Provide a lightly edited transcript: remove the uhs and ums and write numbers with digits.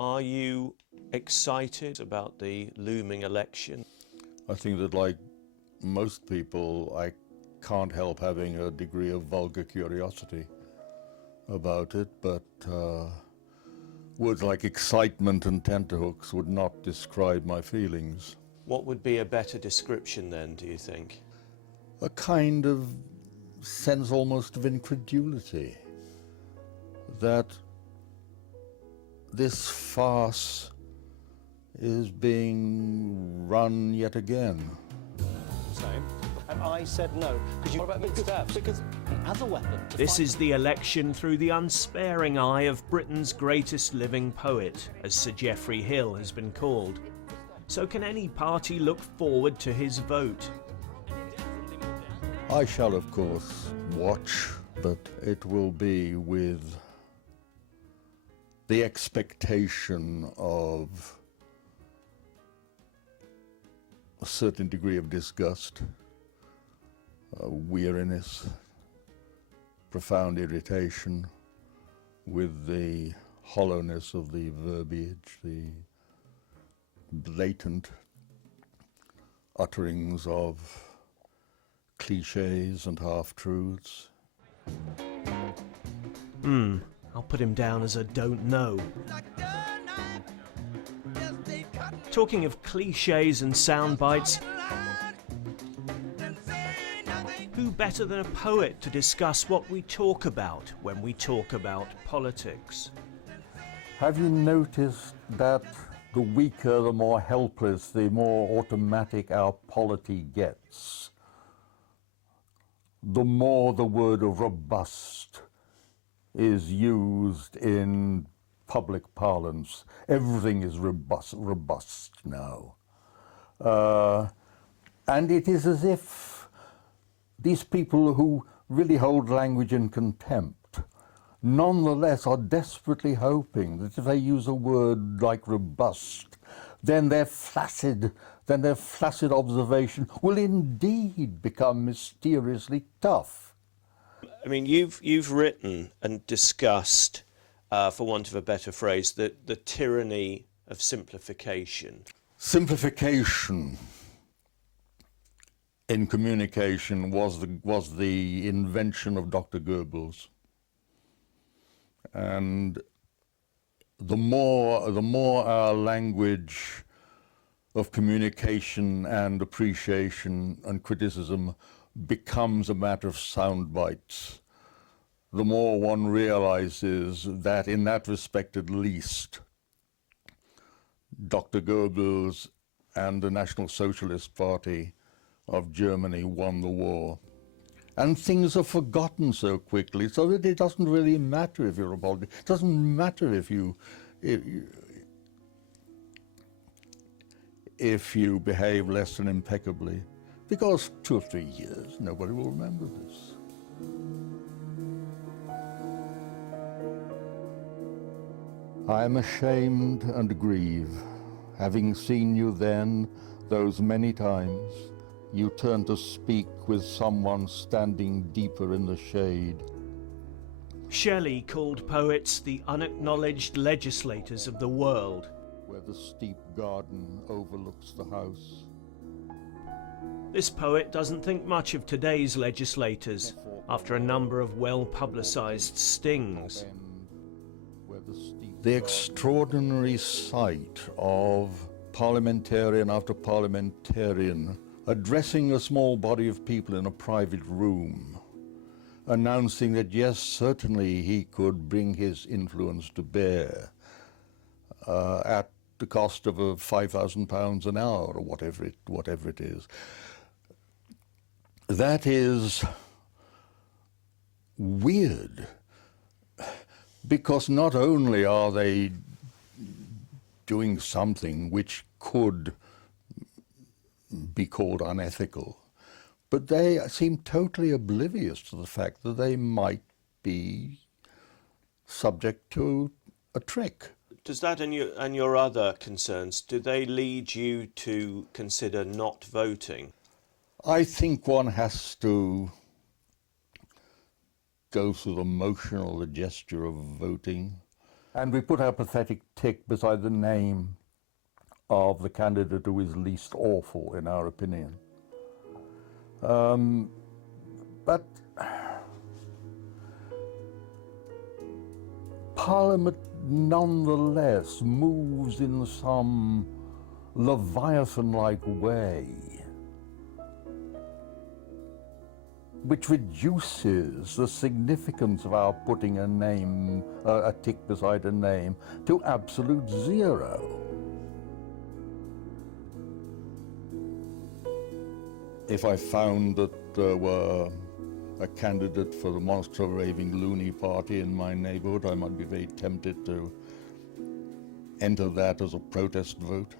Are you excited about the looming election? I think that, like most people, I can't help having a degree of vulgar curiosity about it, but words like excitement and tenterhooks would not describe my feelings. What would be a better description then, do you think? A kind of sense almost of incredulity that this farce is being run yet again. Same. And I said no. Because what about mixed stabs? Because as a weapon. This is the election through the unsparing eye of Britain's greatest living poet, as Sir Geoffrey Hill has been called. So can any party look forward to his vote? I shall, of course, watch, but it will be with the expectation of a certain degree of disgust, weariness, profound irritation with the hollowness of the verbiage, the blatant utterings of cliches and half-truths. I'll put him down as a don't know. Talking of cliches and sound bites, who better than a poet to discuss what we talk about when we talk about politics? Have you noticed that the weaker, the more helpless, the more automatic our polity gets, the more the word robust is used in public parlance? Everything is robust now. And it is as if these people who really hold language in contempt nonetheless are desperately hoping that if they use a word like robust, then their flaccid observation will indeed become mysteriously tough. I mean, you've written and discussed, for want of a better phrase, the tyranny of simplification. Simplification in communication was the invention of Dr. Goebbels. And the more our language of communication and appreciation and criticism becomes a matter of sound bites, the more one realizes that in that respect at least, Dr. Goebbels and the National Socialist Party of Germany won the war. And things are forgotten so quickly, so that it doesn't really matter if you're a politician. It doesn't matter if you behave less than impeccably, because 2 or 3 years, nobody will remember this. I am ashamed and grieve, having seen you then, those many times, you turn to speak with someone standing deeper in the shade. Shelley called poets the unacknowledged legislators of the world. Where the steep garden overlooks the house. This poet doesn't think much of today's legislators after a number of well-publicised stings. The extraordinary sight of parliamentarian after parliamentarian addressing a small body of people in a private room, announcing that yes, certainly he could bring his influence to bear at the cost of £5,000 an hour or whatever it is. That is weird, because not only are they doing something which could be called unethical, but they seem totally oblivious to the fact that they might be subject to a trick. Does that and your other concerns, do they lead you to consider not voting? I think one has to go through the motion or the gesture of voting And we put our pathetic tick beside the name of the candidate who is least awful, in our opinion. But Parliament nonetheless moves in some Leviathan-like way, which reduces the significance of our putting a name, a tick beside a name, to absolute zero. If I found that there were a candidate for the monster raving loony party in my neighborhood, I might be very tempted to enter that as a protest vote.